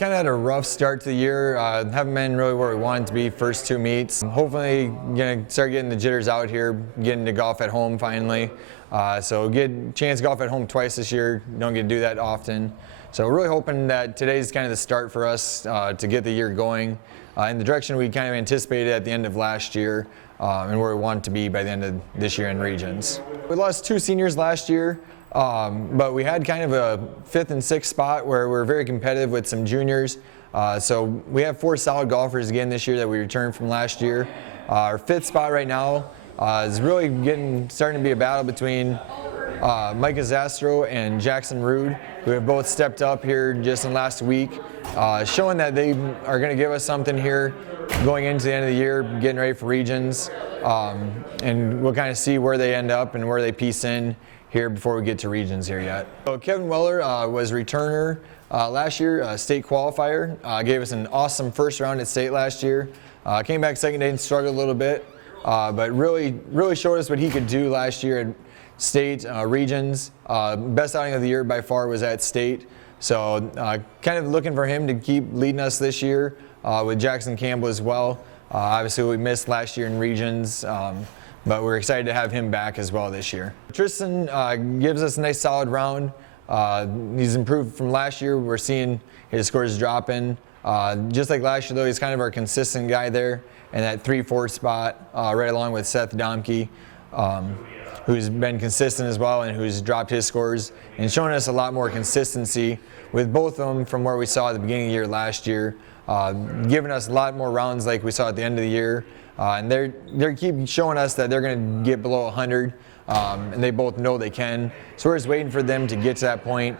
kind of had a rough start to the year. Haven't been really where we wanted to be first two meets. Hopefully gonna start getting the jitters out here, getting to golf at home finally. So get a chance to golf at home twice this year. Don't get to do that often. So really hoping that today's kind of the start for us to get the year going in the direction we kind of anticipated at the end of last year and where we want to be by the end of this year in regions. We lost two seniors last year. But we had kind of a 5th and 6th spot where we're very competitive with some juniors. So we have 4 solid golfers again this year that we returned from last year. Our 5th spot right now is really starting to be a battle between Micah Zastro and Jackson Rude, who have both stepped up here just in the last week, showing that they are going to give us something here going into the end of the year, getting ready for regions. And we'll kind of see where they end up and where they piece in here before we get to regions here yet. So Kevin Weller was returner last year, state qualifier. Gave us an awesome first round at state last year. Came back second day and struggled a little bit, but really showed us what he could do last year at state, regions. Best outing of the year by far was at state. So kind of looking for him to keep leading us this year with Jackson Campbell as well. Obviously we missed last year in regions. But we're excited to have him back as well this year. Tristan gives us a nice solid round. He's improved from last year. We're seeing his scores dropping. Just like last year though, he's kind of our consistent guy there in that 3-4 spot, right along with Seth Domke, who's been consistent as well and who's dropped his scores and showing us a lot more consistency with both of them from where we saw at the beginning of the year last year, giving us a lot more rounds like we saw at the end of the year. And they keep showing us that they're going to get below 100, and they both know they can. So we're just waiting for them to get to that point.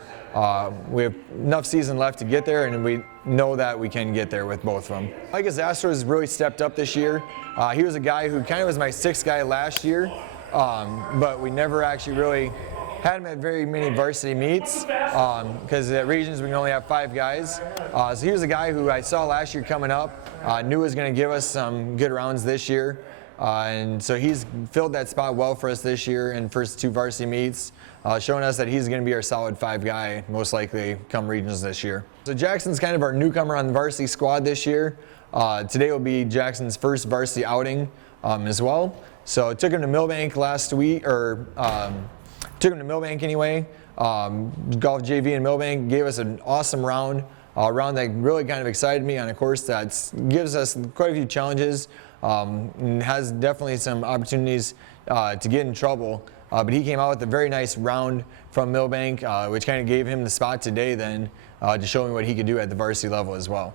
We have enough season left to get there, and we know that we can get there with both of them. Micah Zastro has really stepped up this year. He was a guy who kind of was my 6th guy last year, but we never actually really had him at very many varsity meets because at regions we can only have 5 guys. So he was a guy who I saw last year coming up, knew was going to give us some good rounds this year. And so he's filled that spot well for us this year in first 2 varsity meets, showing us that he's going to be our solid 5 guy, most likely come regions this year. So Jackson's kind of our newcomer on the varsity squad this year. Today will be Jackson's first varsity outing as well. So took him to Millbank last week, or took him to Millbank anyway. Golf JV in Millbank gave us an awesome round. A round that really kind of excited me on a course that gives us quite a few challenges and has definitely some opportunities to get in trouble. But he came out with a very nice round from Millbank, which kind of gave him the spot today then to show me what he could do at the varsity level as well.